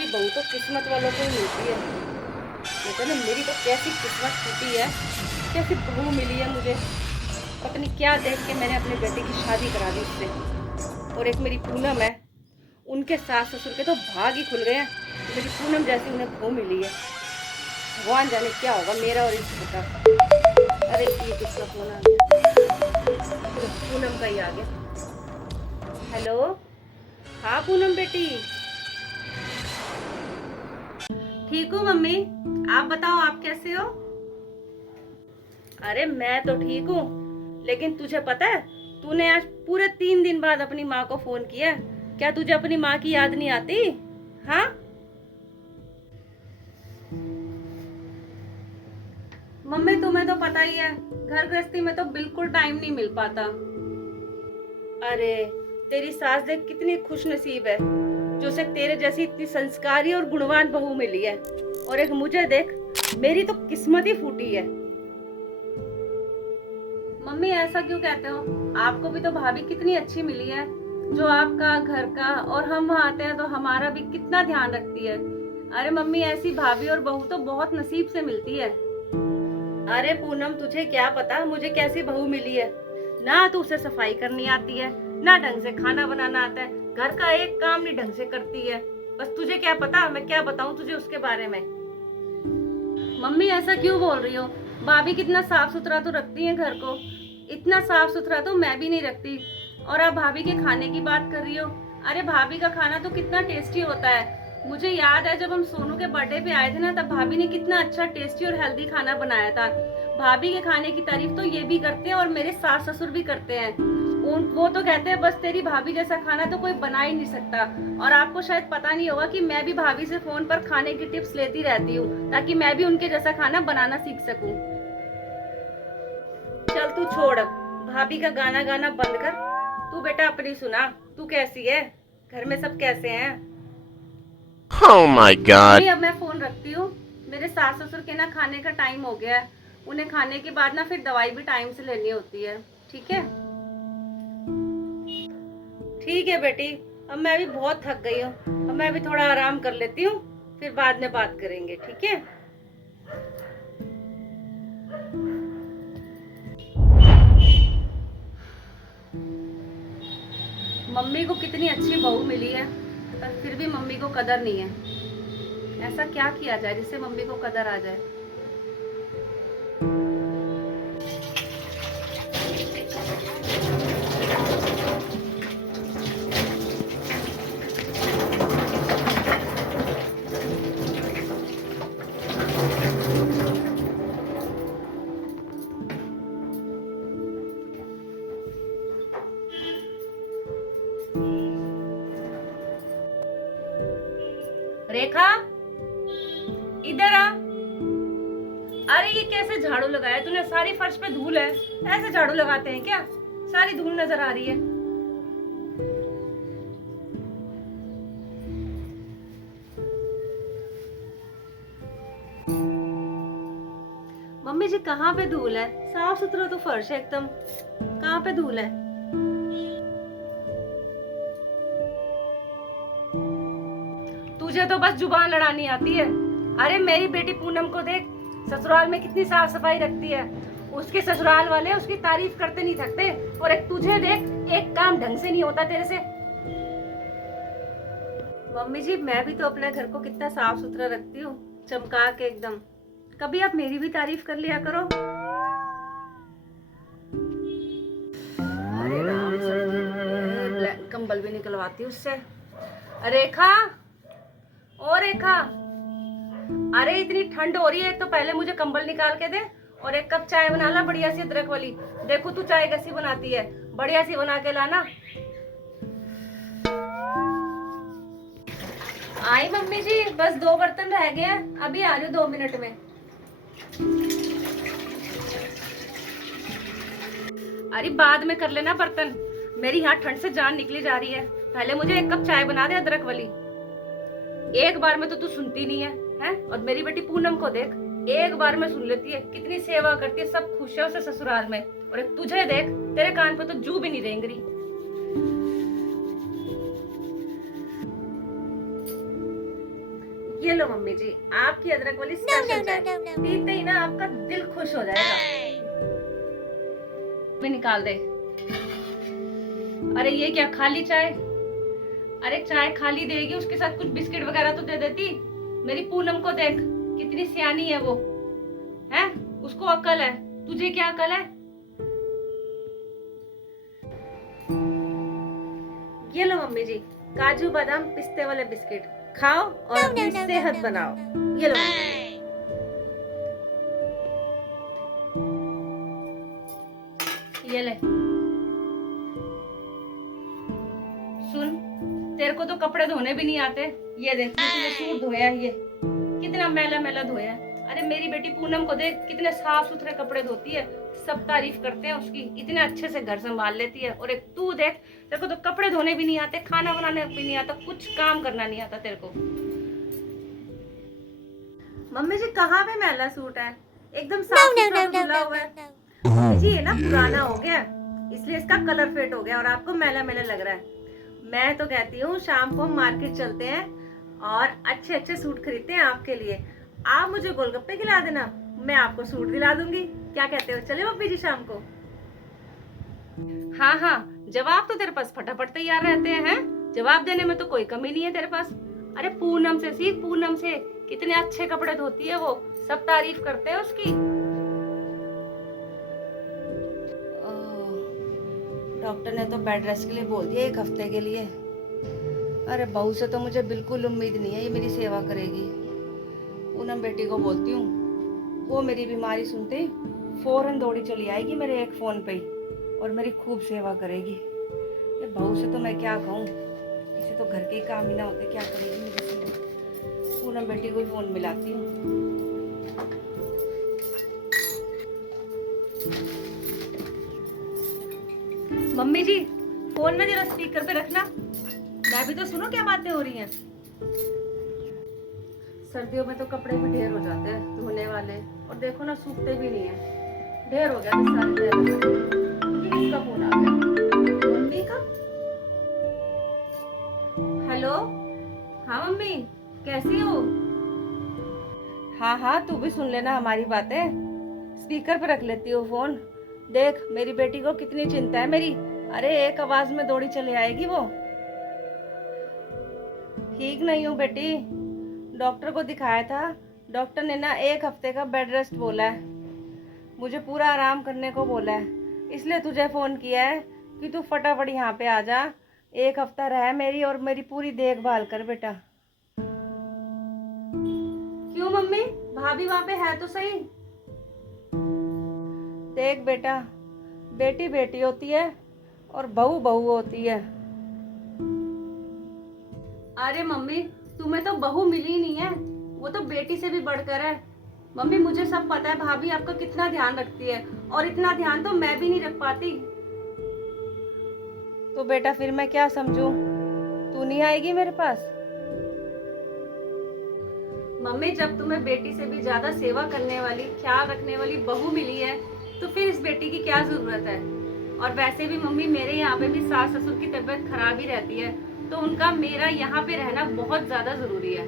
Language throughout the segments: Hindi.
अच्छी बहू तो किस्मत वालों को ही मिलती है। कहते ना, मेरी तो कैसी किस्मत फूटी है, कैसी बहू मिली है मुझे। पता नहीं क्या देख के मैंने अपने बेटे की शादी करा दी उससे। और एक मेरी पूनम है, उनके सास ससुर के तो भाग ही खुल गए हैं। मेरी पूनम जैसी उन्हें बहू मिली है। भगवान जाने क्या होगा मेरा और इस घर का। अरे ये किसका फोन आ गया? पूनम का ही आ गया। हेलो। हाँ पूनम बेटी। ठीक हूँ मम्मी। आप बताओ, आप कैसे हो? अरे मैं तो ठीक हूँ, लेकिन तुझे पता है, तूने आज पूरे 3 दिन बाद अपनी माँ को फोन किया। क्या तुझे अपनी माँ की याद नहीं आती? हाँ। मम्मी तुम्हें तो पता ही है, घर गृहस्थी में तो बिल्कुल टाइम नहीं मिल पाता। अरे तेरी सास देख कितनी खुश नसीब है, जो उसे तेरे जैसी इतनी संस्कारी और गुणवान बहू मिली है। और एक मुझे देख, मेरी तो किस्मत ही फूटी है। मम्मी ऐसा क्यों कहते हो? आपको भी तो भाभी कितनी अच्छी मिली है, जो आपका घर का, और हम वहाँ आते हैं तो हमारा भी कितना ध्यान रखती है। अरे मम्मी, ऐसी भाभी और बहू तो बहुत नसीब से मिलती है। अरे पूनम, तुझे क्या पता मुझे कैसी बहू मिली है। ना तो उसे सफाई करनी आती है, ना ढंग से खाना बनाना आता है, घर का एक काम नहीं ढंग से करती है। बस तुझे क्या पता, मैं क्या बताऊं तुझे उसके बारे में। मम्मी ऐसा क्यों बोल रही हो? भाभी कितना साफ सुथरा तो रखती है घर को। इतना साफ सुथरा तो मैं भी नहीं रखती। और आप भाभी के खाने की बात कर रही हो। अरे भाभी का खाना तो कितना टेस्टी होता है। मुझे याद है जब हम सोनू के बर्थडे पे आए थे ना, तब भाभी ने कितना अच्छा टेस्टी और हेल्दी खाना बनाया था। भाभी के खाने की तारीफ तो ये भी करते हैं और मेरे सास ससुर भी करते हैं। वो तो कहते हैं बस तेरी भाभी जैसा खाना तो कोई बना ही नहीं सकता। और आपको शायद पता नहीं होगा कि मैं भी भाभी से फोन पर खाने की टिप्स लेती रहती हूँ, ताकि मैं भी उनके जैसा खाना बनाना सीख सकूं। चल तू छोड़, अब भाभी का गाना गाना बंद कर। तू बेटा अपनी सुना, तू कैसी है, घर में सब कैसे हैं? Oh my god. मम्मी अब मैं फोन रखती हूँ। मेरे सास ससुर के ना खाने का टाइम हो गया है। उन्हें खाने के बाद ना फिर दवाई भी टाइम से लेनी होती है। ठीक है? ठीक है बेटी। अब मैं भी बहुत थक गई हूँ, अब मैं भी थोड़ा आराम कर लेती हूँ, फिर बाद में बात करेंगे, ठीक है? मम्मी को कितनी अच्छी बहू मिली है, पर फिर भी मम्मी को कदर नहीं है। ऐसा क्या किया जाए जिससे मम्मी को कदर आ जाए? रेखा, इधर आ। अरे ये कैसे झाड़ू लगाया तूने? सारी फर्श पे धूल है। ऐसे झाड़ू लगाते हैं क्या? सारी धूल नजर आ रही है। मम्मी जी कहाँ पे धूल है? साफ सुथरा तो फर्श है एकदम, कहाँ पे धूल है? तुझे तो बस जुबान लड़ानी आती है। अरे मेरी बेटी पूनम को देख, ससुराल में कितनी साफ सफाई रखती है। उसके ससुराल वाले उसकी तारीफ करते नहीं थकते। और एक तुझे देख, एक काम ढंग से नहीं होता तेरे से। मम्मी जी मैं भी तो अपने घर को कितना साफ सुथरा रखती हूँ, चमका के एकदम। कभी आप मेरी भी तारीफ कर लिया करो। अरे राम से, कंबल भी निकलवाती उससे। रेखा, ओ रेखा, अरे इतनी ठंड हो रही है, तो पहले मुझे कंबल निकाल के दे और एक कप चाय बना ला बढ़िया सी अदरक वाली। देखो तू चाय कैसी बनाती है, बढ़िया सी बना के लाना। आई मम्मी जी, बस 2 बर्तन रह गए हैं, अभी आ रही हूँ 2 मिनट में। अरे बाद में कर लेना बर्तन, मेरी यहाँ ठंड से जान निकली जा रही है। पहले मुझे एक कप चाय बना दे अदरक वाली। एक बार में तो तू सुनती नहीं है, हैं? और मेरी बेटी पूनम को देख, एक बार में सुन लेती है, कितनी सेवा करती है, सब खुश है उसे ससुराल में। और एक तुझे देख, तेरे कान पे तो जू भी नहीं रेंग रही। ये लो मम्मी जी, आपकी अदरक वाली स्पेशल चाय। पीते ही ना आपका दिल खुश हो जाएगा। भी निकाल दे। अरे ये क्या खाली चाय? अरे चाय खाली देगी, उसके साथ कुछ बिस्किट वगैरह तो दे देती। मेरी पूनम को देख, कितनी सियानी है वो, है? उसको अकल है, तुझे क्या अकल है? ये लो मम्मी जी, काजू बादाम पिस्ते वाले बिस्किट खाओ और अपनी सेहत बनाओ। ये लो ये ले। सुन, तेरे को तो कपड़े धोने भी नहीं आते। ये देख, तूने सूट धोया है, ये कितना मैला मैला धोया है। अरे मेरी बेटी पूनम को देख, कितने साफ सुथरे कपड़े धोती है, सब तारीफ करते हैं उसकी, इतने अच्छे से घर संभाल लेती है। और एक तू देख, तेरे को तो कपड़े धोने भी नहीं आते, खाना बनाने भी नहीं आता, कुछ काम करना नहीं आता तेरे को। मम्मी जी कहाँ पे मैला सूट है? एकदम साफ सुथरा धुला हुआ है। मम्मी जी ये ना पुराना हो गया, इसलिए इसका कलर फेड हो गया और आपको मैला मैला लग रहा है। मैं तो कहती हूँ शाम को मार्केट चलते हैं और अच्छे अच्छे सूट खरीदते हैं आपके लिए। आप मुझे गोलगप्पे खिला देना, मैं आपको सूट दिला दूंगी। क्या कहते हो, चले मम्मी जी शाम को? हाँ हाँ, जवाब तो तेरे पास फटाफट तैयार रहते हैं। जवाब देने में तो कोई कमी नहीं है तेरे पास। अरे पूनम से सीख, पूनम से, कितने अच्छे कपड़े धोती है वो, सब तारीफ करते हैं उसकी। डॉक्टर ने तो बेड रेस्ट के लिए बोल दिया 1 हफ्ते के लिए। अरे बहू से तो मुझे बिल्कुल उम्मीद नहीं है ये मेरी सेवा करेगी। पूनम बेटी को बोलती हूँ, वो मेरी बीमारी सुनते ही फौरन दौड़ी चली आएगी मेरे एक फोन पे ही और मेरी खूब सेवा करेगी। ये बहू से तो मैं क्या कहूँ, इसे तो घर के ही काम ही ना होते, क्या करेगी मेरी सेवा। पूनम बेटी को ही फोन मिलाती हूँ। मम्मी जी फोन में जरा स्पीकर पे रखना, मैं भी तो सुनो क्या बातें हो रही हैं। सर्दियों में तो कपड़े भी ढेर हो जाते हैं धोने वाले, और देखो ना सूखते भी नहीं है, ढेर हो गया सारे ढेर हो गए। ये किसका फोन आ गया? मम्मी का? हेलो, हाँ मम्मी कैसी हो? हाँ हाँ, तू भी सुन लेना हमारी बातें, स्पीकर पे रख लेती हो फोन। देख मेरी बेटी को कितनी चिंता है मेरी। अरे एक आवाज में दौड़ी चले आएगी वो। ठीक नहीं हूँ बेटी, डॉक्टर को दिखाया था, डॉक्टर ने ना 1 हफ्ते का बेड रेस्ट बोला है, मुझे पूरा आराम करने को बोला है। इसलिए तुझे फोन किया है कि तू फटाफट यहाँ पे आ जा, 1 हफ्ता रह मेरी और मेरी पूरी देखभाल कर बेटा। क्यों मम्मी, भाभी वहाँ पे है तो सही। देख बेटा, बेटी बेटी होती है और बहू बहू होती है। अरे मम्मी, तुम्हें तो बहू मिली नहीं है, वो तो बेटी से भी बढ़कर है। मम्मी मुझे सब पता है भाभी आपका कितना ध्यान रखती है, और इतना ध्यान तो मैं भी नहीं रख पाती। तो बेटा फिर मैं क्या समझूं, तू नहीं आएगी मेरे पास? मम्मी जब तुम्हें बेटी से भी ज्यादा सेवा करने वाली, ख्याल रखने वाली बहू मिली है, तो फिर इस बेटी की क्या जरूरत है। और वैसे भी मम्मी मेरे यहाँ पे भी सास ससुर की तबीयत खराब ही रहती है, तो उनका मेरा यहाँ पे रहना बहुत ज्यादा जरूरी है।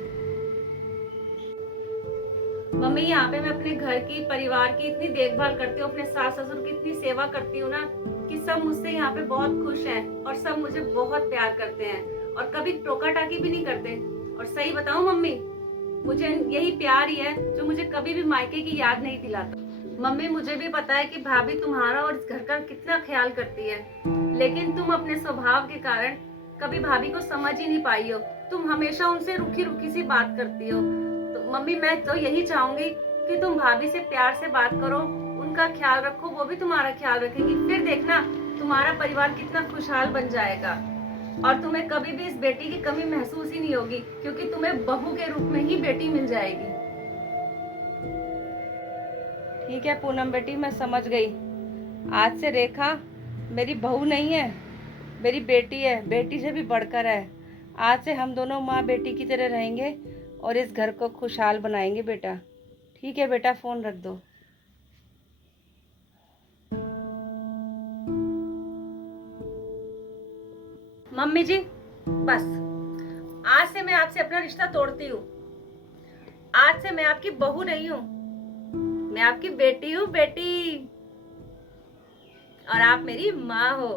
मम्मी यहाँ पे मैं अपने घर की, परिवार की इतनी देखभाल करती हूँ, अपने सास ससुर की इतनी सेवा करती हूँ ना, कि सब मुझसे यहाँ पे बहुत खुश हैं और सब मुझे बहुत प्यार करते हैं और कभी टोका टाकी भी नहीं करते। और सही बताऊँ मम्मी, मुझे यही प्यार ही है जो मुझे कभी भी मायके की याद नहीं दिलाता। मम्मी मुझे भी पता है कि भाभी तुम्हारा और इस घर का कितना ख्याल करती है, लेकिन तुम अपने स्वभाव के कारण कभी भाभी को समझ ही नहीं पाई हो। तुम हमेशा उनसे रुखी रुखी सी बात करती हो। तो मम्मी मैं तो यही चाहूंगी कि तुम भाभी से प्यार से बात करो, उनका ख्याल रखो, वो भी तुम्हारा ख्याल रखेंगी। फिर देखना तुम्हारा परिवार कितना खुशहाल बन जाएगा और तुम्हें कभी भी इस बेटी की कमी महसूस ही नहीं होगी, क्योंकि तुम्हें बहू के रूप में ही बेटी मिल जाएगी। ठीक है पूनम बेटी, मैं समझ गई। आज से रेखा मेरी बहू नहीं है, मेरी बेटी है, बेटी से भी बढ़कर है। आज से हम दोनों माँ बेटी की तरह रहेंगे और इस घर को खुशहाल बनाएंगे बेटा। ठीक है बेटा, फोन रख दो। मम्मी जी बस, आज से मैं आपसे अपना रिश्ता तोड़ती हूँ। आज से मैं आपकी बहू नहीं हूँ, मैं आपकी बेटी हूँ, बेटी। और आप मेरी माँ हो।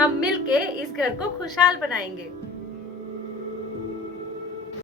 हम मिलके इस घर को खुशहाल बनाएंगे।